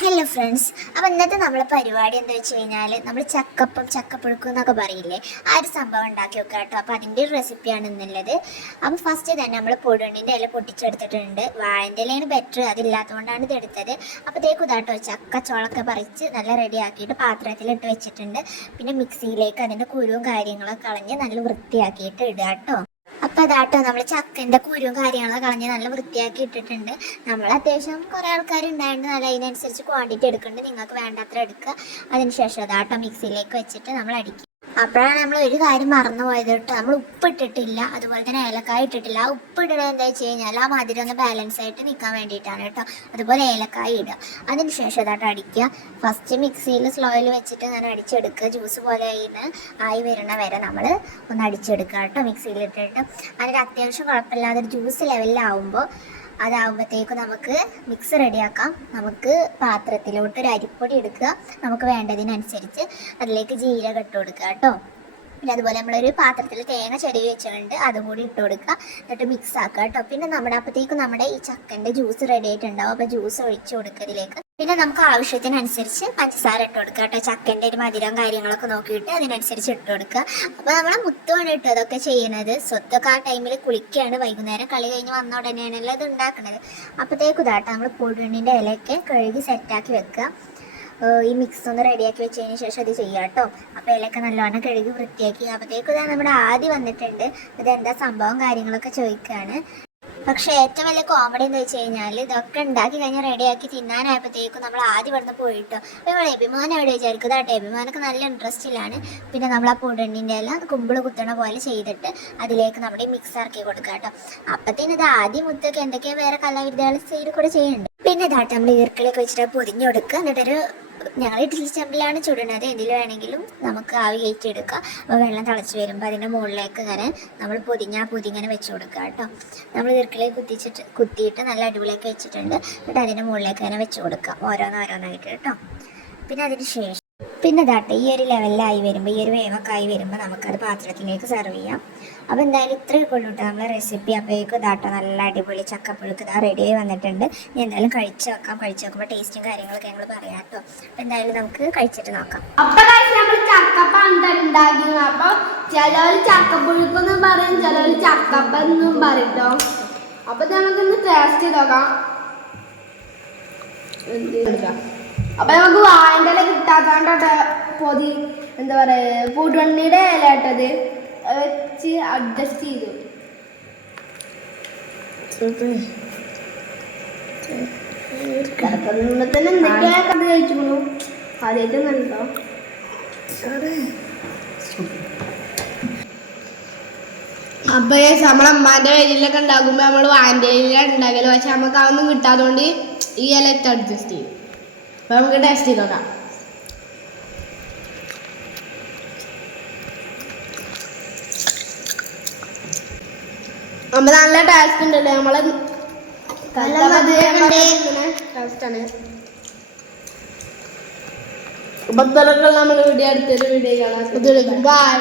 Hello friends അപ്പോൾ ഇന്നത്തെ നമ്മളെ പരിപാടി എന്താ വെച്ച് കഴിഞ്ഞാൽ നമ്മൾ ചക്കപ്പം ചക്കപ്പുഴുക്കും എന്നൊക്കെ പറയില്ലേ? ആ ഒരു സംഭവം ഉണ്ടാക്കി വെക്കുക കേട്ടോ. അപ്പോൾ അതിന്റെ ഒരു റെസിപ്പിയാണ് ഇന്നുള്ളത്. അപ്പോൾ ഫസ്റ്റ് തന്നെ നമ്മൾ പൊടുവണ്ണിന്റെ ഇല പൊട്ടിച്ചെടുത്തിട്ടുണ്ട്. വാഴന്റെ ഇലയാണ് ബെറ്റർ അതില്ലാത്തതുകൊണ്ടാണ് ഇത് എടുത്തത്. അപ്പോഴത്തേക്കും ഇതാട്ടോ ചക്ക ചോളൊക്കെ പറിച്ച് നല്ല റെഡിയാക്കിയിട്ട് പാത്രത്തിലിട്ട് വെച്ചിട്ടുണ്ട്. പിന്നെ മിക്സിയിലേക്ക് അതിന്റെ കുരുവും കാര്യങ്ങളൊക്കെ കളഞ്ഞ് നല്ല വൃത്തിയാക്കിയിട്ട് ഇടുക കേട്ടോ. അപ്പൊ അതാട്ടോ നമ്മൾ ചക്കന്റെ കുരുവും കാര്യങ്ങളൊക്കെ കളഞ്ഞ് നല്ല വൃത്തിയാക്കി ഇട്ടിട്ടുണ്ട്. നമ്മൾ അത്യാവശ്യം കുറെ ആൾക്കാർ ഉണ്ടായിരുന്നു നല്ല അതിനനുസരിച്ച് ക്വാണ്ടിറ്റി എടുക്കുന്നുണ്ട് നിങ്ങൾക്ക് വേണ്ടത്ര എടുക്കുക അതിനുശേഷം അതാട്ടോ മിക്സിയിലേക്ക് വെച്ചിട്ട് നമ്മൾ അടിക്കുക അപ്പോഴാണ് നമ്മൾ ഒരു കാര്യം മറന്നു പോയത് കേട്ടോ. നമ്മൾ ഉപ്പ് ഇട്ടിട്ടില്ല അതുപോലെ തന്നെ ഏലക്കായ ഇട്ടിട്ടില്ല. ആ ഉപ്പ് ഇടുന്നത് എന്താ വെച്ച് കഴിഞ്ഞാൽ ആ മധുരം ഒന്ന് ബാലൻസ് ആയിട്ട് നിൽക്കാൻ വേണ്ടിയിട്ടാണ് കേട്ടോ. അതുപോലെ ഏലക്കായ ഇടുക. അതിനുശേഷം ഇതായിട്ട് അടിക്കുക. ഫസ്റ്റ് മിക്സിയിൽ സ്ലോയിൽ വെച്ചിട്ട് ഞാൻ അടിച്ചെടുക്കുക. ജ്യൂസ് പോലെ ആയി വരണ വരെ നമ്മൾ ഒന്ന് അടിച്ചെടുക്കുക കേട്ടോ മിക്സിയിൽ ഇട്ടിട്ട്. അതിന് അത്യാവശ്യം കുഴപ്പമില്ലാതെ ജ്യൂസ് ലെവലിലാവുമ്പോൾ അതാവുമ്പോഴത്തേക്ക് നമുക്ക് മിക്സ് റെഡിയാക്കാം. നമുക്ക് പാത്രത്തിലോട്ട് ഒരു അരിപ്പൊടി എടുക്കുക. നമുക്ക് വേണ്ടതിനനുസരിച്ച് അതിലേക്ക് ജീരകം ഇട്ട് കൊടുക്കുക കേട്ടോ. പിന്നെ അതുപോലെ നമ്മളൊരു പാത്രത്തിൽ തേങ്ങ ചെടി വെച്ചുകൊണ്ട് അതും കൂടി ഇട്ട് കൊടുക്കുക. എന്നിട്ട് മിക്സ് ആക്കുക കേട്ടോ. പിന്നെ നമ്മുടെ അപ്പോഴത്തേക്കും നമ്മുടെ ഈ ചക്കന്റെ ജ്യൂസ് റെഡി ആയിട്ടുണ്ടാവും. അപ്പോൾ ജ്യൂസ് ഒഴിച്ച് കൊടുക്കുക ഇതിലേക്ക് പിന്നെ നമുക്ക് ആവശ്യത്തിനനുസരിച്ച് പഞ്ചസാര ഇട്ട് കൊടുക്കുക കേട്ടോ. ചക്കന്റെ ഒരു മധുരം കാര്യങ്ങളൊക്കെ നോക്കിയിട്ട് അതിനനുസരിച്ച് ഇട്ട് കൊടുക്കുക. അപ്പോൾ നമ്മളെ മുത്തുമാണ് ഇട്ട് അതൊക്കെ ചെയ്യുന്നത്. സ്വത്തൊക്കെ ആ ടൈമിൽ കുളിക്കുകയാണ് വൈകുന്നേരം കളി കഴിഞ്ഞ് വന്ന ഉടനെയാണല്ലോ ഇത് ഉണ്ടാക്കുന്നത് അപ്പോഴത്തേക്കും ഇതാട്ടോ നമ്മൾ പൂടുണ്ണിന്റെ ഇലയൊക്കെ കഴുകി സെറ്റാക്കി വെക്കുക. ഈ മിക്സ് ഒന്ന് റെഡിയാക്കി വെച്ചതിന് ശേഷം അത് ചെയ്യാം കേട്ടോ. അപ്പോൾ ഇലയൊക്കെ നല്ലോണം കഴുകി വൃത്തിയാക്കി. അപ്പോഴത്തേക്കും ഇതാ നമ്മുടെ ആദ്യം വന്നിട്ടുണ്ട്. ഇതെന്താ സംഭവം കാര്യങ്ങളൊക്കെ ചോദിക്കുകയാണ് പക്ഷെ ഏറ്റവും വലിയ കോമഡി എന്ന് വെച്ച് കഴിഞ്ഞാൽ ഇതൊക്കെ ഉണ്ടാക്കി കഴിഞ്ഞാൽ റെഡിയാക്കി തിന്നാനായപ്പോഴത്തേക്കും നമ്മൾ ആദ്യം ഇവിടുന്ന് പോയിട്ടോ അപ്പോൾ അഭിമാനം എവിടെ വിചാരിക്കും കേട്ടോ. എബിമാനൊക്കെ നല്ല ഇൻട്രസ്റ്റിലാണ് പിന്നെ നമ്മൾ ആ പൊടണ്ണിന്റെ എല്ലാം കുമ്പിൾ കുത്തണ പോലെ ചെയ്തിട്ട് അതിലേക്ക് നമ്മുടെ മിക്സ് ഇറക്കി കൊടുക്കുക കേട്ടോ. അപ്പത്തേന് ഇത് ആദ്യം മുത്തൊക്കെ എന്തൊക്കെയോ വേറെ കലാവിദ്യകൾ സൈഡിൽ കൂടെ ചെയ്യുന്നുണ്ട്. പിന്നെ ഇതാട്ടെ നമ്മൾ ഈർക്കിലൊക്കെ വെച്ചിട്ട് പൊതിഞ്ഞ് കൊടുക്കുക. എന്നിട്ടൊരു ഞങ്ങൾ ഇഡ്ഡലി സ്റ്റമ്പിലാണ് ചുടുന്നത് ഇതിൽ വേണമെങ്കിലും നമുക്ക് ആവി കയറ്റിയെടുക്കാം. അപ്പോൾ വെള്ളം തിളച്ച് വരുമ്പോൾ അതിന്റെ മുകളിലേക്ക് ഇങ്ങനെ നമ്മൾ പൊതിഞ്ഞ ആ പൊതി ഇങ്ങനെ വെച്ച് കൊടുക്കുക കേട്ടോ. നമ്മൾ ഇറുക്കിലേക്ക് കുത്തിച്ചിട്ട് കുത്തിയിട്ട് നല്ല അടിപൊളിയൊക്കെ വെച്ചിട്ടുണ്ട്. എന്നിട്ട് അതിന്റെ മുകളിലേക്ക് ഇങ്ങനെ വെച്ച് കൊടുക്കാം. ഓരോന്നോരോന്നായിട്ട് കേട്ടോ. പിന്നെ അതിന് ശേഷം പിന്നെ ഇതാട്ടെ ഈ ഒരു ലെവലിലായി വരുമ്പോൾ ഈ ഒരു വേവൊക്കെ ആയി വരുമ്പോൾ നമുക്കത് പാത്രത്തിലേക്ക് സെർവ് ചെയ്യാം. അപ്പോൾ എന്തായാലും ഇത്രയും ഉള്ളൂ കേട്ടോ നമ്മളെ റെസിപ്പി അപ്പോഴേക്കും ഇതാട്ടോ നല്ല അടിപൊളി ചക്കപ്പുഴുക്ക് ഇതാ റെഡി ആയി വന്നിട്ടുണ്ട്. ഇനി എന്തായാലും കഴിച്ച് വെക്കാം. കഴിച്ച് വെക്കുമ്പോൾ ടേസ്റ്റും കാര്യങ്ങളൊക്കെ ഞങ്ങൾ പറയാം കേട്ടോ അപ്പോൾ എന്തായാലും നമുക്ക് കഴിച്ചിട്ട് നോക്കാം. അപ്പൊ guys, നമ്മൾ ചക്കപ്പം എന്താ ഉണ്ടാക്കിയത് അപ്പൊ ചിലവര് ചക്കപ്പുഴുക്കെന്നും പറയും നമുക്കൊന്ന് ടേസ്റ്റ് ചെയ്ത് നോക്കാം. എന്ത് എടുക്കാം. അപ്പൊ നമുക്ക് വാഴന്റെ ഇല കിട്ടാത്തോണ്ടോട്ടെ പൊതി എന്താ പറയാ പൂടുവണ്ണിയുടെ ഇല ഇട്ടത് വെച്ച് അഡ്ജസ്റ്റ് ചെയ്തു. കിടക്കുന്ന തന്നെ എന്തൊക്കെയാ കഥ കഴിച്ചു ആദ്യമായിട്ട് നല്ലോ അപ്പൊ നമ്മളെ അമ്മാന്റെ പേരിലൊക്കെ ഉണ്ടാകുമ്പോ നമ്മൾ വാന്റെ ഉണ്ടാക്കൽ പക്ഷെ നമുക്ക് അതൊന്നും കിട്ടാത്തോണ്ട് ഈ ഇല അഡ്ജസ്റ്റ് ചെയ്യും നമുക്ക് ടേസ്റ്റ് ചെയ്ത് നോക്കാം. നമ്മൾ നല്ല ടേസ്റ്റ് ഉണ്ടല്ലേ? നമ്മളെ ടേസ്റ്റ് ആണ്. അപ്പൊ നമ്മൾ വീഡിയോ അടുത്തൊരു വീഡിയോ കാണാം. ബൈ